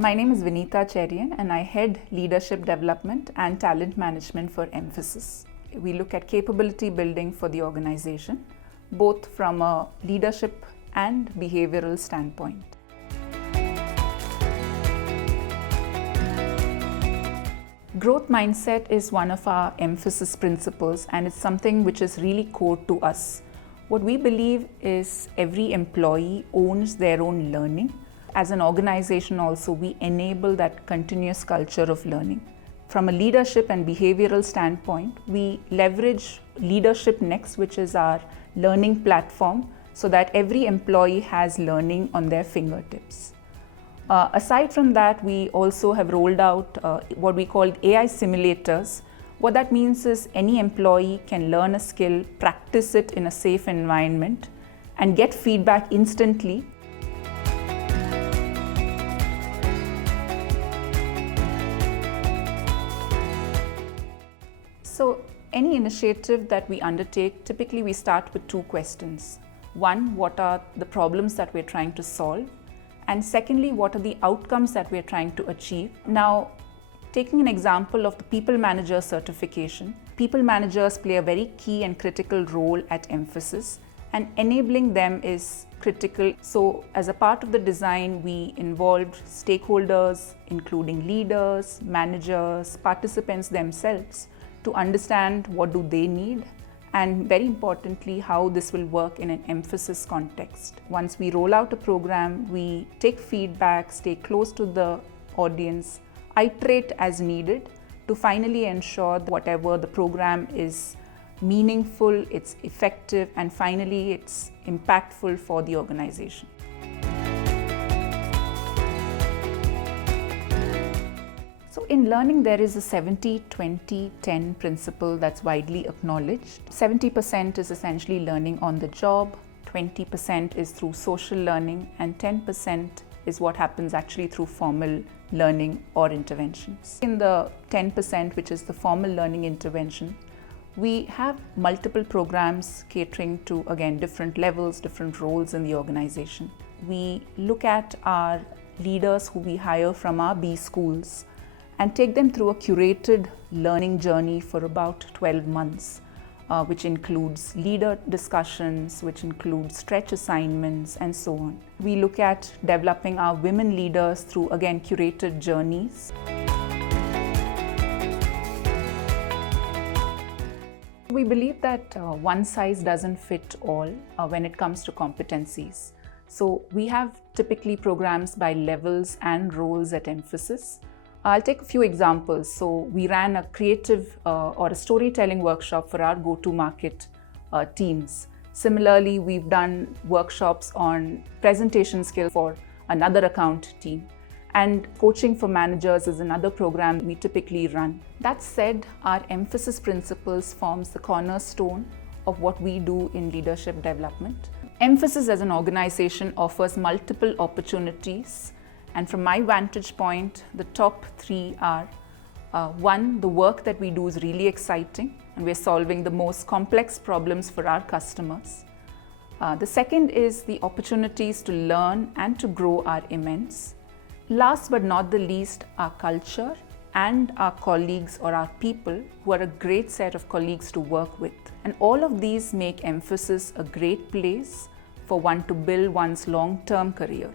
My name is Vineeta Cherian and I head Leadership Development and Talent Management for Mphasis. We look at capability building for the organization, both from a leadership and behavioral standpoint. Growth mindset is one of our Mphasis principles, and it's something which is really core to us. What we believe is every employee owns their own learning. As an organization also, we enable that continuous culture of learning. From a leadership and behavioral standpoint, we leverage Leadership Next, which is our learning platform, so that every employee has learning on their fingertips. Aside from that, we also have rolled out what we call AI simulators. What that means is any employee can learn a skill, practice it in a safe environment, and get feedback instantly. So any initiative that we undertake, typically we start with two questions. One, what are the problems that we're trying to solve? And secondly, what are the outcomes that we're trying to achieve? Now, taking an example of the People Manager certification, people managers play a very key and critical role at Mphasis, and enabling them is critical. So as a part of the design, we involved stakeholders, including leaders, managers, participants themselves, to understand what do they need, and very importantly, how this will work in an Mphasis context. Once we roll out a program, we take feedback, stay close to the audience, iterate as needed to finally ensure that whatever the program is meaningful, it's effective, and finally it's impactful for the organization. So in learning, there is a 70-20-10 principle that's widely acknowledged. 70% is essentially learning on the job, 20% is through social learning, and 10% is what happens actually through formal learning or interventions. In the 10%, which is the formal learning intervention, we have multiple programs catering to, again, different levels, different roles in the organization. We look at our leaders who we hire from our B schools and take them through a curated learning journey for about 12 months, which includes leader discussions, which includes stretch assignments, and so on. We look at developing our women leaders through, again, curated journeys. We believe that one size doesn't fit all when it comes to competencies. So we have typically programs by levels and roles at Mphasis. I'll take a few examples. So we ran a creative or a storytelling workshop for our go-to-market teams. Similarly, we've done workshops on presentation skills for another account team. And coaching for managers is another program we typically run. That said, our Mphasis principles forms the cornerstone of what we do in leadership development. Mphasis as an organization offers multiple opportunities. And from my vantage point, the top three are, one, the work that we do is really exciting and we're solving the most complex problems for our customers. The second is the opportunities to learn and to grow are immense. Last but not the least, our culture and our colleagues or our people who are a great set of colleagues to work with. And all of these make Mphasis a great place for one to build one's long-term career.